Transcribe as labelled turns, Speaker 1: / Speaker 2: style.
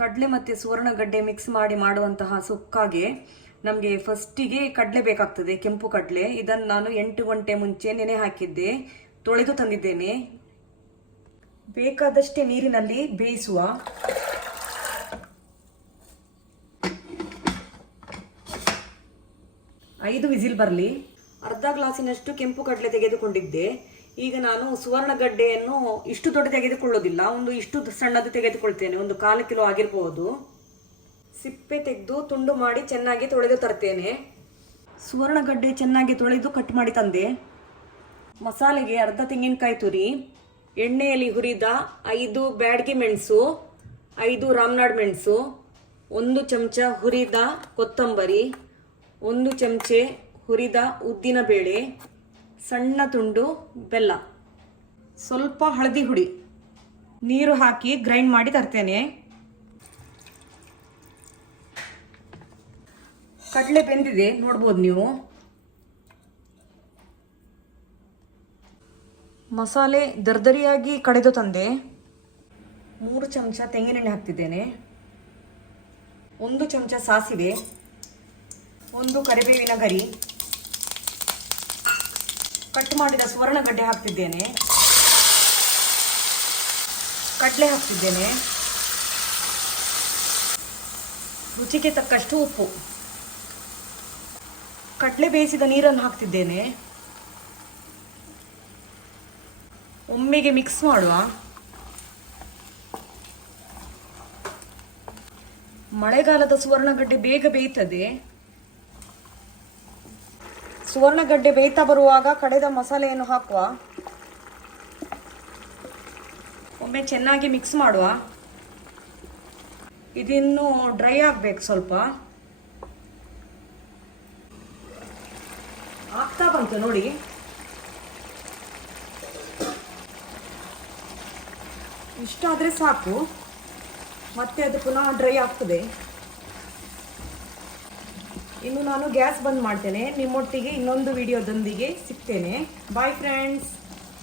Speaker 1: ಕಡಲೆ ಮತ್ತು ಸುವರ್ಣಗಡ್ಡೆ ಮಿಕ್ಸ್ ಮಾಡಿ ಮಾಡುವಂತಹ ಸೊಕ್ಕಾಗೆ ನಮಗೆ ಫಸ್ಟಿಗೆ ಕಡಲೆ ಬೇಕಾಗ್ತದೆ, ಕೆಂಪು ಕಡಲೆ. ಇದನ್ನು ನಾನು ಎಂಟು ಗಂಟೆ ಮುಂಚೆ ನೆನೆ ಹಾಕಿದ್ದೆ, ತೊಳೆದು ತಂದಿದ್ದೇನೆ. ಬೇಕಾದಷ್ಟೇ ನೀರಿನಲ್ಲಿ ಬೇಯಿಸುವ. ಐದು ವಿಸಿಲ್ ಬರಲಿ. ಅರ್ಧ ಗ್ಲಾಸಿನಷ್ಟು ಕೆಂಪು ಕಡಲೆ ತೆಗೆದುಕೊಂಡಿದ್ದೆ. ಈಗ ನಾನು ಸುವರ್ಣಗಡ್ಡೆಯನ್ನು ಇಷ್ಟು ದೊಡ್ಡ ತೆಗೆದುಕೊಳ್ಳೋದಿಲ್ಲ, ಒಂದು ಇಷ್ಟು ಸಣ್ಣದು ತೆಗೆದುಕೊಳ್ತೇನೆ, ಒಂದು ಕಾಲು ಕಿಲೋ ಆಗಿರಬಹುದು ಸಿಪ್ಪೆ ತೆಗೆದು ತುಂಡು ಮಾಡಿ ಚೆನ್ನಾಗಿ ತೊಳೆದು ತರ್ತೇನೆ. ಸುವರ್ಣಗಡ್ಡೆ ಚೆನ್ನಾಗಿ ತೊಳೆದು ಕಟ್ ಮಾಡಿ ತಂದೆ. ಮಸಾಲೆಗೆ ಅರ್ಧ ತೆಂಗಿನಕಾಯಿ ತುರಿ, ಎಣ್ಣೆಯಲ್ಲಿ ಹುರಿದ ಐದು ಬ್ಯಾಡ್ಗೆ ಮೆಣಸು, ಐದು ರಾಮನಾಡ್ ಮೆಣಸು, ಒಂದು ಚಮಚ ಹುರಿದ ಕೊತ್ತಂಬರಿ, ಒಂದು ಚಮಚೆ ಹುರಿದ ಉದ್ದಿನ ಬೇಳೆ ಸಣ್ಣ ತುಂಡು ಬೆಲ್ಲ. ಸ್ವಲ್ಪ ಹಳದಿ ಹುಡಿ. ನೀರು ಹಾಕಿ ಗ್ರೈಂಡ್ ಮಾಡಿ ತರ್ತೇನೆ. ಕಡಲೆ ಬೆಂದಿದೆ, ನೋಡ್ಬೋದು ನೀವು. ಮಸಾಲೆ ದರ್ದರಿಯಾಗಿ ಕಡೆದು ತಂದೆ. ಮೂರು ಚಮಚ ತೆಂಗಿನೆಣ್ಣೆ ಹಾಕ್ತಿದ್ದೇನೆ. ಒಂದು ಚಮಚ ಸಾಸಿವೆ. ಒಂದು ಕರಿಬೇವಿನ ಗರಿ. ಕಟ್ ಮಾಡಿದ ಸುವರ್ಣಗಡ್ಡೆ ಹಾಕ್ತಿದ್ದೇನೆ. ಕಡಲೆ ಹಾಕ್ತಿದ್ದೇನೆ. ರುಚಿಗೆ ತಕ್ಕಷ್ಟು ಉಪ್ಪು. ಕಡಲೆ ಬೇಯಿಸಿದ ನೀರನ್ನು ಹಾಕ್ತಿದ್ದೇನೆ. ಒಮ್ಮೆಗೆ ಮಿಕ್ಸ್ ಮಾಡುವ. ಮಳೆಗಾಲದ ಸುವರ್ಣಗಡ್ಡೆ ಬೇಗ ಬೇಯ್ತದೆ. ಸುವರ್ಣಗಡ್ಡೆ ಬೇಯ್ತಾ ಬರುವಾಗ ಕಡೆದ ಮಸಾಲೆಯನ್ನು ಹಾಕುವ. ಒಮ್ಮೆ ಚೆನ್ನಾಗಿ ಮಿಕ್ಸ್ ಮಾಡುವ. ಇದಿನ್ನು ಡ್ರೈ ಆಗ್ಬೇಕು ಸ್ವಲ್ಪ. ಆಗ್ತಾ ಬಂತು ನೋಡಿ. ಇಷ್ಟಾದರೆ ಸಾಕು. ಮತ್ತೆ ಅದು ಪುನಃ ಡ್ರೈ ಆಗ್ತದೆ. ಇನ್ನು ನಾನು ಗ್ಯಾಸ್ ಬಂದ್ ಮಾಡ್ತೇನೆ. ನಿಮ್ಮೊಟ್ಟಿಗೆ ಇನ್ನೊಂದು ವಿಡಿಯೋದೊಂದಿಗೆ ಸಿಗ್ತೇನೆ. Bye friends